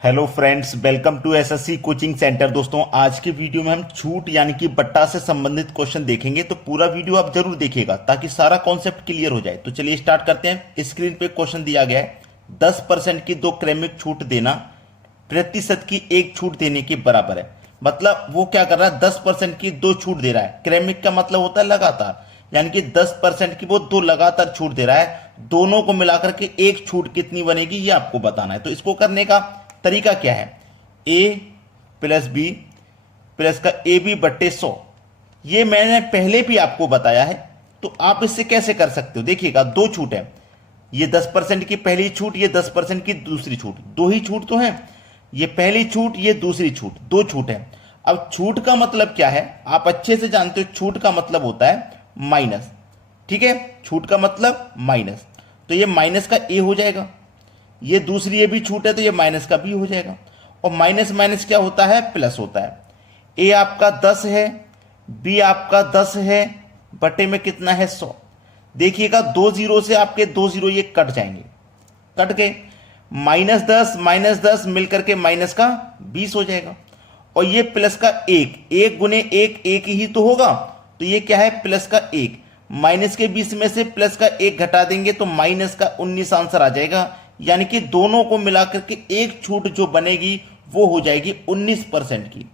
Hello friends, welcome to SSC coaching centre. दोस्तों, आज की वीडियो में हम छूट यानी कि बट्टा से संबंधित क्वेश्चन देखेंगे, तो पूरा वीडियो आप जरूर देखिएगा ताकि सारा कॉन्सेप्ट क्लियर हो जाए। तो चलिए स्टार्ट करते हैं। स्क्रीन पे क्वेश्चन दिया गया है, 10% की 2 क्रमिक छूट देना प्रतिशत की 1 छूट देने के बराबर है। मतलब वो क्या कर रहा है, 10% की 2 छूट दे रहा है। क्रमिक का मतलब होता है लगातार, यानी कि 10% की वो 2 लगातार छूट दे रहा है। दोनों को मिलाकर के 1 छूट कितनी बनेगी ये आपको बताना है। तो इसको करने का तरीका क्या है, ए प्लस बी प्लस का ए बी बट्टे 100, ये मैंने पहले भी आपको बताया है। तो आप इससे कैसे कर सकते हो, देखिएगा 2 छूट है, ये 10% की पहली छूट, ये 10% की दूसरी छूट, 2 ही छूट तो है। ये पहली छूट, ये दूसरी छूट, 2 छूट है। अब छूट का मतलब क्या है, आप अच्छे से जानते हो। छूट का मतलब होता है माइनस, ठीक है। छूट का मतलब माइनस, तो ये माइनस का ए हो जाएगा। ये दूसरी ये भी छूट है तो ये माइनस का बी हो जाएगा। और माइनस माइनस क्या होता है, प्लस होता है। ए आपका 10 है, बी आपका 10 है, बटे में कितना है 100। देखिएगा 2 जीरो से आपके 2 जीरो ये कट जाएंगे, कट के माइनस 10 मिलकर के माइनस का 20 हो जाएगा। और ये प्लस का 1 गुने 1 ही तो होगा, तो ये क्या है, प्लस का 1। माइनस के 20 में से प्लस का 1 घटा देंगे तो माइनस का 19 आंसर आ जाएगा। यानी कि दोनों को मिलाकर के 1 छूट जो बनेगी वो हो जाएगी 19% की।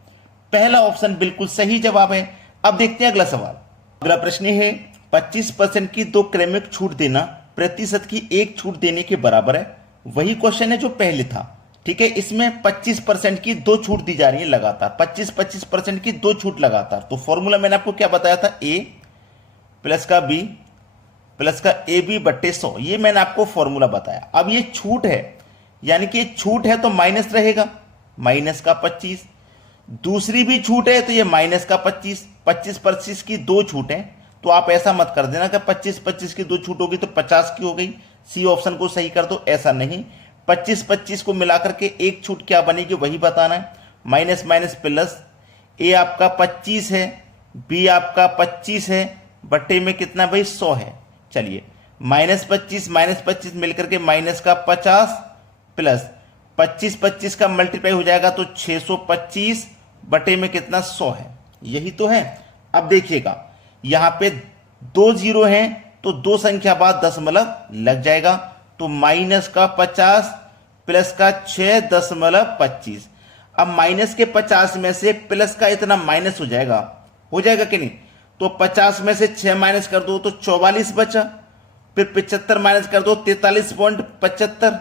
पहला ऑप्शन बिल्कुल सही जवाब है। अब देखते हैं अगला सवाल। अगला प्रश्न है, 25% की 2 क्रमिक छूट देना प्रतिशत की 1 छूट देने के बराबर है। वही क्वेश्चन है जो पहले था, ठीक है। इसमें 25% की 2 छूट दी जा रही है लगातार, 25% की 2 छूट लगातार। तो फॉर्मूला मैंने आपको क्या बताया था, ए प्लस का बी प्लस का ए बी बट्टे 100, ये मैंने आपको फॉर्मूला बताया। अब ये छूट है, यानी कि छूट है तो माइनस रहेगा, माइनस का 25। दूसरी भी छूट है तो ये माइनस का 25। 25 की 2 छूट है, तो आप ऐसा मत कर देना कि 25 की 2 छूट होगी तो 50 की हो गई, सी ऑप्शन को सही कर दो, ऐसा नहीं। 25 को मिलाकर के 1 छूट क्या बनेगी वही बताना है। माइनस माइनस प्लस, ए आपका 25 है, बी आपका 25 है, बट्टे में कितना भाई 100 है। चलिए माइनस 25 मिलकर के माइनस का 50 प्लस 25 का मल्टीप्लाई हो जाएगा तो 625 बटे में कितना 100 है, यही तो है। अब देखिएगा यहां पे 2 जीरो हैं तो 2 संख्या बाद दशमलव लग जाएगा, तो माइनस का 50 प्लस का 6.25। अब माइनस के 50 में से प्लस का इतना माइनस हो जाएगा कि नहीं। तो 50 में से 6 माइनस कर दो तो 44 बचा, फिर 75 माइनस कर दो 43.75,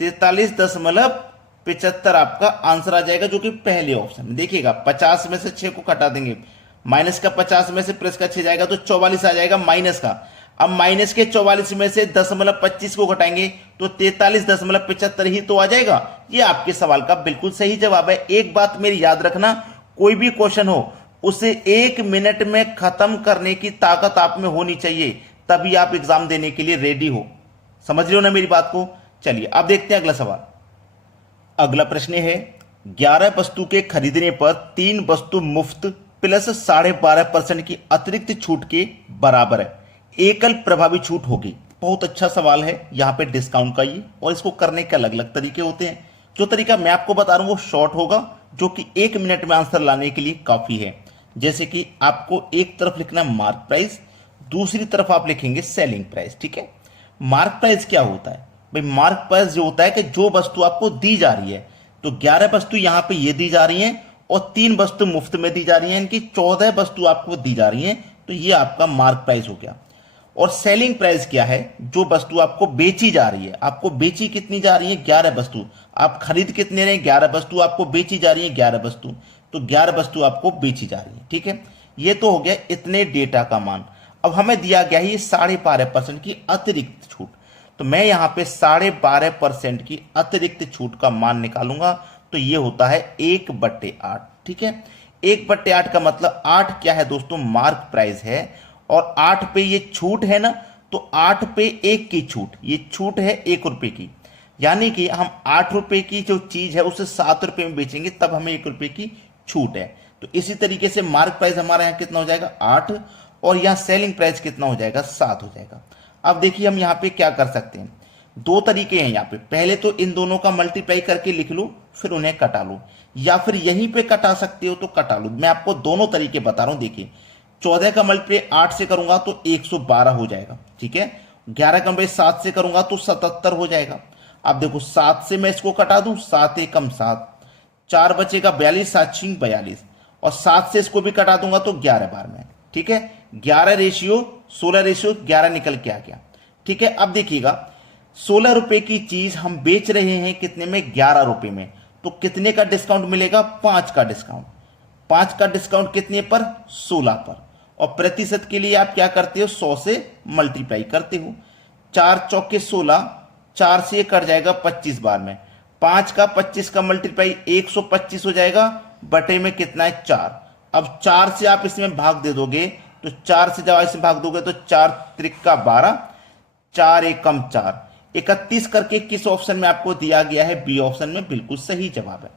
43.75 आपका आंसर आ जाएगा, जो कि पहले ऑप्शन में। देखिएगा 50 में से 6 को घटा देंगे, माइनस का 50 में से प्लस का 6 जाएगा तो 44 आ जाएगा माइनस का। अब माइनस के 44 में से 0.25 को घटाएंगे तो 43.75 ही तो आ जाएगा। ये आपके सवाल का बिल्कुल सही जवाब है। एक बात मेरी याद रखना, कोई भी क्वेश्चन हो उसे 1 मिनट में खत्म करने की ताकत आप में होनी चाहिए, तभी आप एग्जाम देने के लिए रेडी हो। समझ रहे हो ना मेरी बात को। चलिए अब देखते हैं अगला सवाल। अगला प्रश्न है, 11 वस्तु के खरीदने पर 3 वस्तु मुफ्त प्लस 12.5% की अतिरिक्त छूट के बराबर है, एकल प्रभावी छूट होगी। बहुत अच्छा सवाल है, यहां पे डिस्काउंट का ये, और इसको करने के अलग अलग तरीके होते हैं। जो तरीका मैं आपको बता रहा हूं वो शॉर्ट होगा, जो कि 1 मिनट में आंसर लाने के लिए काफी है। जैसे कि आपको एक तरफ लिखना है मार्क प्राइस, दूसरी तरफ आप लिखेंगे सेलिंग प्राइस, ठीक है। मार्क प्राइस क्या होता है भाई, मार्क प्राइस जो होता है कि जो वस्तु आपको दी जा रही है, तो 11 वस्तु यहां पे ये दी जा रही हैं और 3 वस्तु मुफ्त में दी जा रही हैं, इनकी 14 वस्तु आपको दी जा रही हैं, तो ये आपका मार्क प्राइस हो गया। और सेलिंग प्राइस क्या है, जो वस्तु आपको बेची जा रही है। आपको बेची कितनी जा रही है, 11 वस्तु। आप खरीद कितने रहे, 11 वस्तु। आपको बेची जा रही है 11 वस्तु, तो 11 वस्तु आपको बेची जा रही है, ठीक है। ये तो हो गया इतने डेटा का मान। अब हमें दिया गया है 12.5% की अतिरिक्त छूट, तो मैं यहां पे 12.5% की अतिरिक्त छूट का मान निकालूंगा, तो ये होता है 1/8, ठीक है। 1/8 का मतलब 8 क्या है दोस्तों, मार्क प्राइस है, और 8 पे ये छूट है ना, तो 8 पे 1 की छूट, ये छूट है 1 रुपए की। यानी कि हम 8 रुपए की जो चीज है उसे 7 रुपए में बेचेंगे, तब हमें 1 रुपए की छूट है। तो इसी तरीके से मार्क प्राइस हमारा यहां कितना हो जाएगा, 8, और यहां सेलिंग प्राइस कितना हो जाएगा, 7 हो जाएगा। अब देखिए हम यहां पे क्या कर सकते हैं, दो तरीके हैं यहाँ पे, पहले तो इन दोनों का मल्टीप्लाई करके लिख लो, फिर उन्हें कटा लो, या फिर यहीं पे कटा सकते हो तो कटा लो। मैं आपको दोनों तरीके बता रहा हूं। देखिए 14 का मल्टीप्लाई 8 से करूंगा तो 112 हो जाएगा, ठीक है। 11 का मल्टीप्लाई 7 से करूंगा तो 77 हो जाएगा। अब देखो 7 से मैं इसको कटा दूं, 7 एकम 7, 4 बचेगा 42, 7 छिंग 42, और 7 से इसको भी कटा दूंगा तो 11 बार में, ठीक है। 11 रेशियो 16 रेशियो 11 निकल के आ गया, ठीक है। अब देखिएगा 16 रुपए की चीज हम बेच रहे हैं कितने में, 11 रुपए में, तो कितने का डिस्काउंट मिलेगा, 5 का डिस्काउंट। 5 का डिस्काउंट कितने पर, 16 पर। और प्रतिशत के लिए आप क्या करते हो, 100 से मल्टीप्लाई करते हो। 4 चौके 16, 4 से कट जाएगा 25 बार में, 5 का 25 का मल्टीप्लाई 125 हो जाएगा, बटे में कितना है 4। अब 4 से आप इसमें भाग दे दोगे तो 4 से जब इसमें भाग दोगे तो 4 त्रिका 12, 4 एकम 4, 31 करके किस ऑप्शन में आपको दिया गया है, बी ऑप्शन में बिल्कुल सही जवाब है,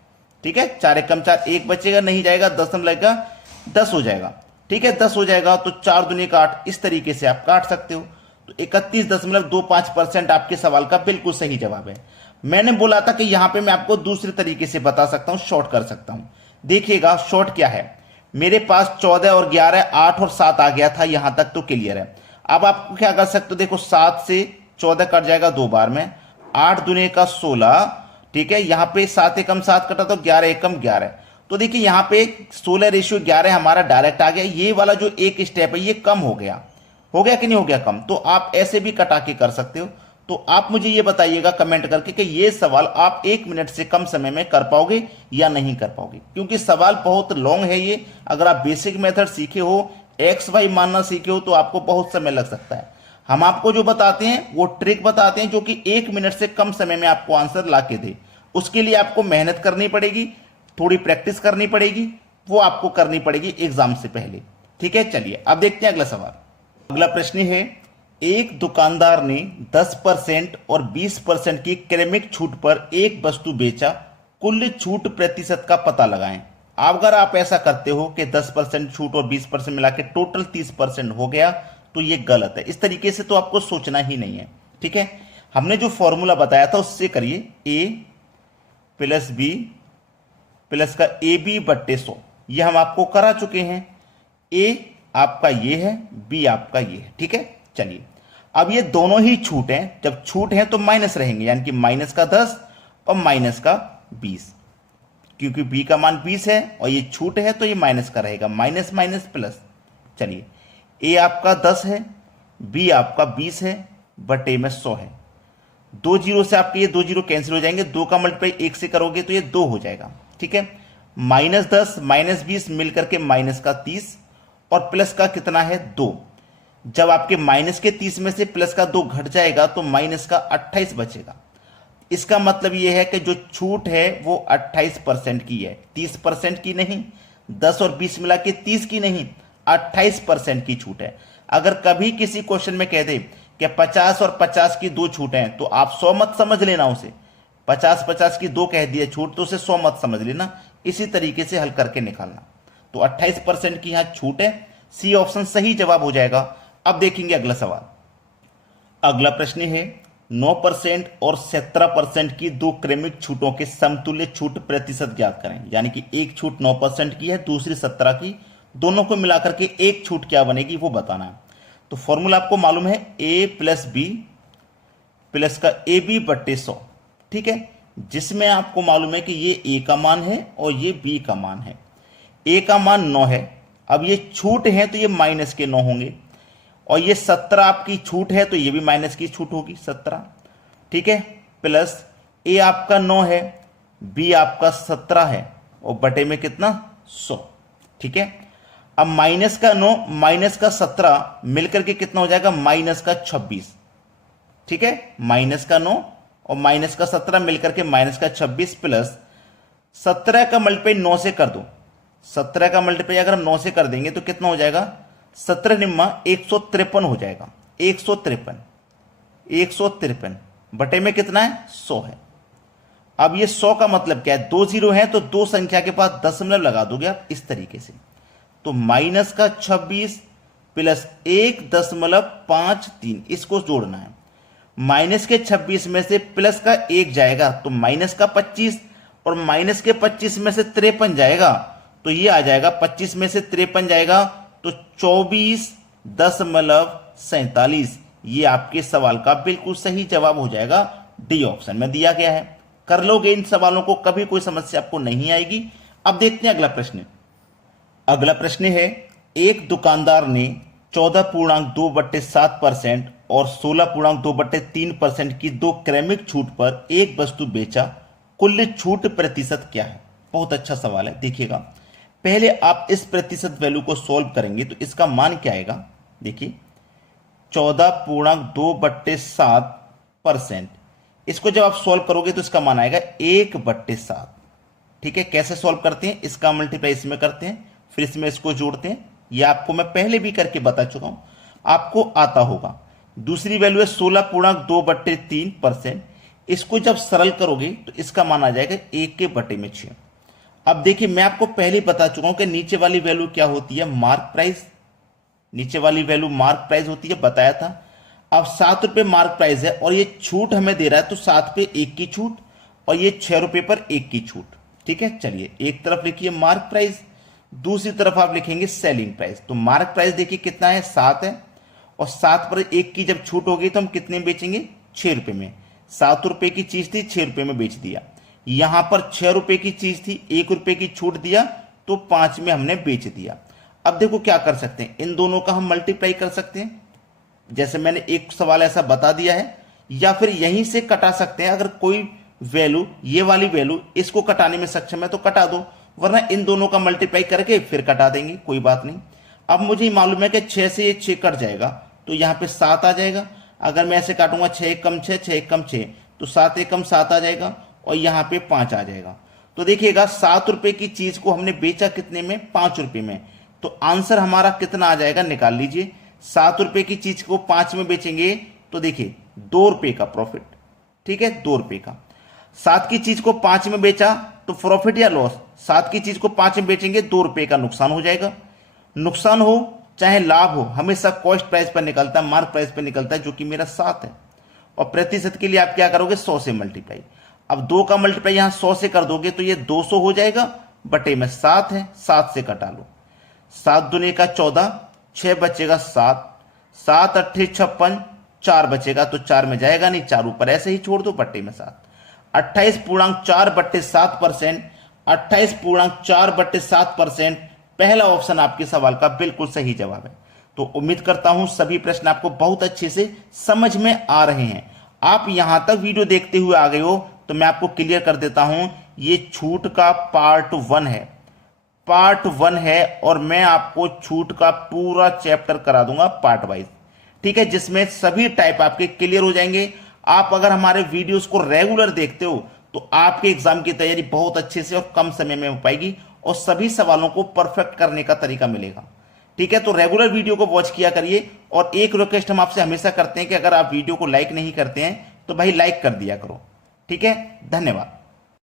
ठीक है। 4 एकम 4, 1 बचेगा, नहीं जाएगा, 10 लगेगा, 10 हो जाएगा, ठीक है। 10 हो जाएगा तो 4 दूनी का 8, इस तरीके से आप काट सकते हो। तो 31.25% आपके सवाल का बिल्कुल सही जवाब है। मैंने बोला था कि यहां पे मैं आपको दूसरे तरीके से बता सकता हूं, शॉर्ट कर सकता हूं। देखिएगा शॉर्ट क्या है, मेरे पास 14 और 11, 8 और 7 आ गया था, यहां तक तो क्लियर है। अब आप क्या कर सकते हो, देखो 7 से 14 कट जाएगा 2 बार में, 8 दूने का 16, ठीक है। यहां पे 7 एकम 7 कटा तो 11 एकम 11, तो देखिए यहां पे 16 रेशियो 11 हमारा डायरेक्ट आ गया। ये वाला जो एक स्टेप है ये कम हो गया कि नहीं हो गया कम, तो आप ऐसे भी कटा के कर सकते हो। तो आप मुझे ये बताइएगा कमेंट करके कि ये सवाल आप 1 मिनट से कम समय में कर पाओगे या नहीं कर पाओगे, क्योंकि सवाल बहुत लॉन्ग है ये। अगर आप बेसिक मेथड सीखे हो, एक्स वाई मानना सीखे हो, तो आपको बहुत समय लग सकता है। हम आपको जो बताते हैं वो ट्रिक बताते हैं जो कि 1 मिनट से कम समय में आपको आंसर ला के दे। उसके लिए आपको मेहनत करनी पड़ेगी, थोड़ी प्रैक्टिस करनी पड़ेगी, वो आपको करनी पड़ेगी एग्जाम से पहले, ठीक है। चलिए अब देखते हैं अगला सवाल। अगला प्रश्न है, एक दुकानदार ने 10% और 20% की क्रमिक छूट पर एक वस्तु बेचा, कुल छूट प्रतिशत का पता लगाएं। अगर आप ऐसा करते हो कि 10% छूट और 20% मिला के टोटल 30% हो गया तो ये गलत है। इस तरीके से तो आपको सोचना ही नहीं है, ठीक है। हमने जो फॉर्मूला बताया था उससे करिए, a प्लस बी प्लस का ए बी बट्टे 100, ये हम आपको करा चुके हैं। a आपका ये है, b आपका ये है, ठीक है। चलिए अब ये दोनों ही छूट हैं, जब छूट है तो माइनस रहेंगे, यानी कि माइनस का 10 और माइनस का 20, क्योंकि b का मान 20 है और ये छूट है तो ये माइनस का रहेगा, माइनस माइनस प्लस। चलिए a आपका 10 है, b आपका 20 है, बटे में 100 है। 2 जीरो से आपके ये 2 जीरो कैंसिल हो जाएंगे, 2 का मल्टीप्लाई 1 से करोगे तो ये 2 हो जाएगा, ठीक है। -10 -20 मिलकर के माइनस का 30 और प्लस का कितना है 2। जब आपके माइनस के 30 में से प्लस का 2 घट जाएगा तो माइनस का 28 बचेगा। इसका मतलब यह है कि जो छूट है वो 28% की है, 30% की नहीं, 10 और 20 मिला के 30 की नहीं, 28% की छूट है। अगर कभी किसी क्वेश्चन में कह दे कि 50 और 50 की 2 छूट हैं तो आप 100 मत समझ लेना उसे। 50-50 की 2 कह दिए छूट तो उसे 100 मत समझ लेना, इसी तरीके से हल करके निकालना। तो 28% की यहां छूट है, सी ऑप्शन सही जवाब हो जाएगा। अब देखेंगे अगला सवाल। अगला प्रश्न है, 9% और 17% की 2 क्रमिक छूटों के समतुल्य छूट प्रतिशत ज्ञात करें। यानी कि एक छूट 9% की है, दूसरी 17 की, दोनों को मिलाकर के एक छूट क्या बनेगी वो बताना है। तो फॉर्मूला आपको मालूम है, a प्लस बी प्लस का ए बी बट्टे 100, ठीक है, जिसमें आपको मालूम है कि ये a का मान है और ये b का मान है। a का मान 9 है, अब ये छूट है तो ये माइनस के 9 होंगे, और ये 17 आपकी छूट है तो ये भी माइनस की छूट होगी 17, ठीक है। प्लस a आपका 9 है, b आपका 17 है, और बटे में कितना 100, ठीक है। अब माइनस का 9 माइनस का 17 मिलकर के कितना हो जाएगा, माइनस का 26, ठीक है। माइनस का 9 और माइनस का 17 मिलकर के माइनस का 26 प्लस 17 का मल्टीप्लाई 9 से कर दो। 17 का मल्टीप्लाई अगर हम 9 से कर देंगे तो कितना हो जाएगा, 17 निम्मा 153 हो जाएगा, 153 बटे में कितना है 100 है। अब ये 100 का मतलब क्या है, 2 जीरो है तो 2 संख्या के पास दशमलव लगा दोगे आप इस तरीके से। तो माइनस का 26 प्लस 1.53 इसको जोड़ना है, माइनस के 26 में से प्लस का 1 जाएगा तो माइनस का 25, और माइनस के 25 में से 53 जाएगा तो ये आ जाएगा 25 में से 53 जाएगा तो 24.47। ये आपके सवाल का बिल्कुल सही जवाब हो जाएगा, डी ऑप्शन में दिया गया है। कर लोगे इन सवालों को, कभी कोई समस्या आपको नहीं आएगी। अब देखते हैं अगला प्रश्न। अगला प्रश्न है, एक दुकानदार ने 14.2/7% और 16.2/3% की दो क्रमिक छूट पर एक वस्तु बेचा, कुल छूट प्रतिशत क्या है? बहुत अच्छा सवाल है, देखिएगा। पहले आप इस प्रतिशत वैल्यू को सॉल्व करेंगे तो इसका मान क्या आएगा, देखिए 14.2/7%। इसको जब आप सॉल्व करोगे तो इसका मान आएगा 1/7। ठीक है, कैसे सॉल्व करते हैं, इसका मल्टीप्लाई इसमें करते हैं, फिर इसमें इसको जोड़ते हैं। ये आपको मैं पहले भी करके बता चुका हूं, आपको आता होगा। दूसरी वैल्यू है 16.2/3%। इसको जब सरल करोगे तो इसका मान आ जाएगा 1/6। अब देखिए, मैं आपको पहले ही बता चुका हूं कि नीचे वाली वैल्यू क्या होती है, मार्क प्राइस। नीचे वाली वैल्यू मार्क प्राइस होती है, बताया था। अब 7 रुपए मार्क प्राइस है और ये छूट हमें दे रहा है तो 7 पे 1 की छूट, और ये 6 रुपए पर 1 की छूट। ठीक है, चलिए एक तरफ लिखिए मार्क प्राइस, दूसरी तरफ आप लिखेंगे सेलिंग प्राइस। तो मार्क प्राइस देखिए कितना है, 7 है, और 7 पर 1 की जब छूट होगी तो हम कितने में बेचेंगे, 6 रुपए में। 7 रुपए की चीज थी, 6 रुपए में बेच दिया। यहां पर 6 रुपए की चीज थी, 1 रुपए की छूट दिया तो 5 में हमने बेच दिया। अब देखो क्या कर सकते हैं, इन दोनों का हम मल्टीप्लाई कर सकते हैं, जैसे मैंने एक सवाल ऐसा बता दिया है, या फिर यहीं से कटा सकते हैं। अगर कोई वैल्यू, ये वाली वैल्यू इसको कटाने में सक्षम है तो कटा दो, वरना इन दोनों का मल्टीप्लाई करके फिर कटा देंगे, कोई बात नहीं। अब मुझे मालूम है कि 6 से ये 6 कट जाएगा तो यहां पे 7 आ जाएगा। अगर मैं ऐसे काटूंगा 6 कम 6, 6 कम 6, तो 7 कम 7 आ जाएगा, और यहां पे 5 आ जाएगा। तो देखिएगा 7 रुपए की चीज को हमने बेचा कितने में, 5 रुपए में। तो आंसर हमारा कितना आ जाएगा, निकाल लीजिए। 7 रुपए की चीज को 5 में बेचेंगे तो देखिए 2 रुपए का प्रॉफिट। ठीक है, 2 रुपए का। 7 की चीज को 5 में बेचा तो प्रॉफिट या लॉस, 7 की चीज को 5 में बेचेंगे 2 रुपए का नुकसान हो जाएगा। नुकसान हो चाहे लाभ हो, हमेशा कॉस्ट प्राइस पर निकलता है, मार्क प्राइस पर निकलता है, जो कि मेरा 7 है। और प्रतिशत के लिए आप क्या करोगे, 100 से मल्टीप्लाई। अब 2 का मल्टीप्लाई यहां 100 से कर दोगे तो ये 200 हो जाएगा, बटे में 7 है, 7 से कटा लो। 7 दूनी का 14, 6 बचेगा 7, 7 अट्ठे 56, 4 बचेगा तो 4 में जाएगा नहीं, 4 ऊपर ऐसे ही छोड़ दो, बट्टे में 7। 28.4/7%, 28.4/7%, पहला ऑप्शन आपके सवाल का बिल्कुल सही जवाब है। तो उम्मीद करता हूं सभी प्रश्न आपको बहुत अच्छे से समझ में आ रहे हैं। आप यहां तक वीडियो देखते हुए आ गए हो तो मैं आपको क्लियर कर देता हूं, ये छूट का पार्ट 1 है, पार्ट 1 है, और मैं आपको छूट का पूरा चैप्टर करा दूंगा पार्ट वाइज। ठीक है, जिसमें सभी टाइप आपके क्लियर हो जाएंगे। आप अगर हमारे वीडियोस को रेगुलर देखते हो तो आपके एग्जाम की तैयारी बहुत अच्छे से और कम समय में हो पाएगी, और सभी सवालों को परफेक्ट करने का तरीका मिलेगा। ठीक है, तो रेगुलर वीडियो को वॉच किया करिए। और एक रिक्वेस्ट हम आपसे हमेशा करते हैं कि अगर आप वीडियो को लाइक नहीं करते हैं तो भाई लाइक कर दिया करो। ठीक है, धन्यवाद।